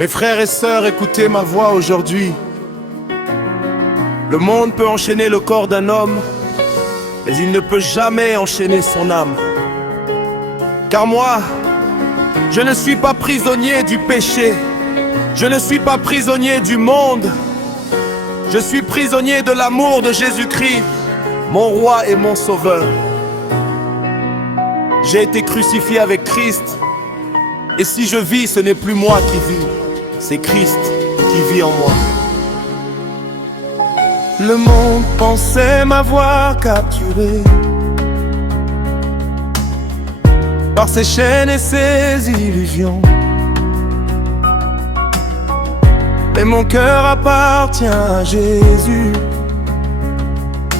Mes frères et sœurs, écoutez ma voix aujourd'hui. Le monde peut enchaîner le corps d'un homme, mais il ne peut jamais enchaîner son âme. Car moi, je ne suis pas prisonnier du péché. Je ne suis pas prisonnier du monde. Je suis prisonnier de l'amour de Jésus-Christ, mon roi et mon sauveur. J'ai été crucifié avec Christ. Et si je vis, ce n'est plus moi qui vis, c'est Christ qui vit en moi. Le monde pensait m'avoir capturé par ses chaînes et ses illusions. Mais mon cœur appartient à Jésus,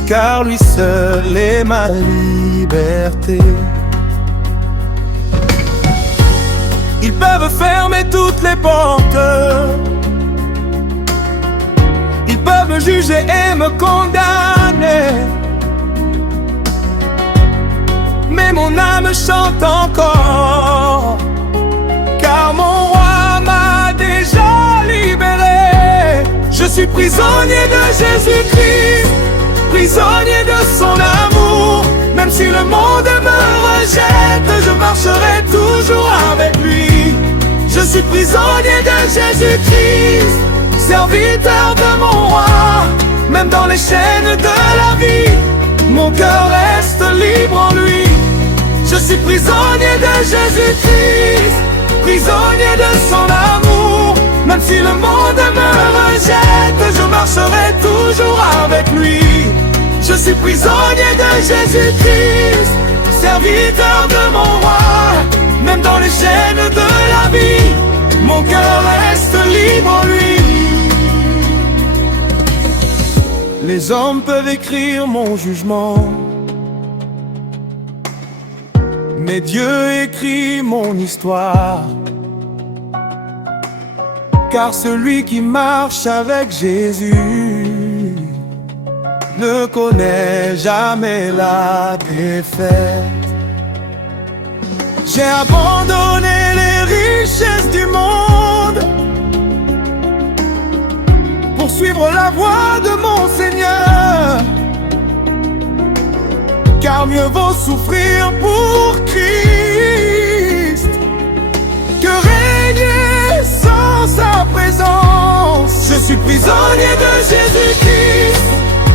car lui seul est ma liberté. Ils peuvent fermer toutes les portes, ils peuvent me juger et me condamner, mais mon âme chante encore, car mon roi m'a déjà libéré. Je suis prisonnier de Jésus-Christ, prisonnier de son amour. Même si le monde me rejette, je marcherai toujours avec lui. Je suis prisonnier de Jésus-Christ, serviteur de mon roi. Même dans les chaînes de la vie, mon cœur reste libre en lui. Je suis prisonnier de Jésus-Christ, prisonnier de son amour. Même si le monde me rejette, je marcherai toujours avec lui. Je suis prisonnier de Jésus-Christ, serviteur de mon roi. Même dans les chaînes de la vie, mon cœur reste libre en lui. Les hommes peuvent écrire mon jugement, mais Dieu écrit mon histoire. Car celui qui marche avec Jésus ne connaît jamais la défaite. J'ai abandonné les richesses du monde pour suivre la voie de mon Seigneur. Car mieux vaut souffrir pour Christ que régner sans sa présence. Je suis prisonnier de Jésus-Christ,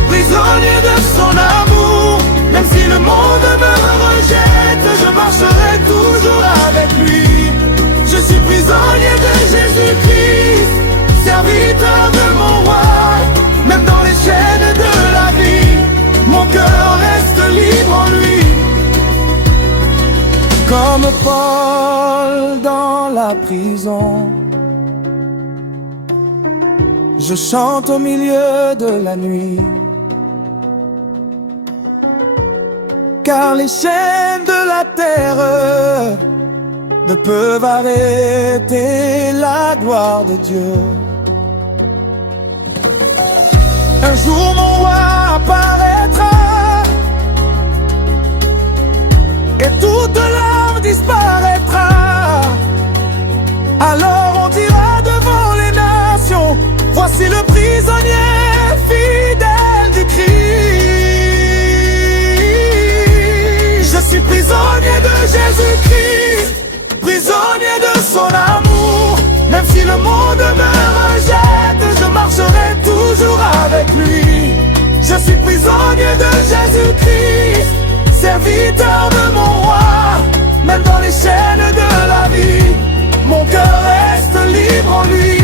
prisonnier de son amour. Même si le monde me rejette, je marcherai toujours avec lui. Je suis prisonnier de Jésus-Christ, serviteur de mon roi. Même dans les chaînes de la vie, mon cœur reste libre en lui. Comme Paul dans la prison, je chante au milieu de la nuit. Car les chaînes de la terre ne peuvent arrêter la gloire de Dieu. Un jour mon roi apparaîtra et toute larme disparaîtra. Alors on dira devant les nations, voici le prisonnier fidèle du Christ. Je suis prisonnier de Jésus-Christ, prisonnier de son amour. Même si le monde me rejette, je marcherai toujours avec lui. Je suis prisonnier de Jésus-Christ, serviteur de mon roi. Même dans les chaînes de la vie, mon cœur reste libre en lui.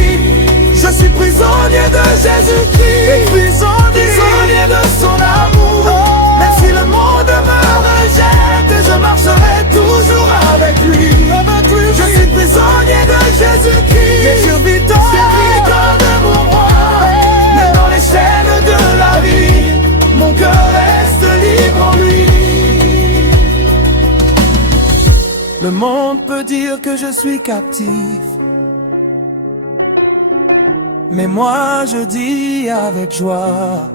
Je suis prisonnier de Jésus-Christ, prisonnier de son amour. Même si le monde me rejette, je marcherai toujours avec lui. Je suis prisonnier de Jésus-Christ, serviteur de mon roi. Même dans les chaînes de la vie, mon cœur reste libre en lui. Le monde peut dire que je suis captif, mais moi je dis avec joie,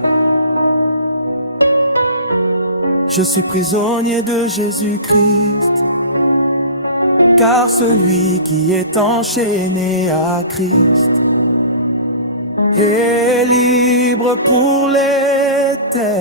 je suis prisonnier de Jésus-Christ, car celui qui est enchaîné à Christ est libre pour l'éternité.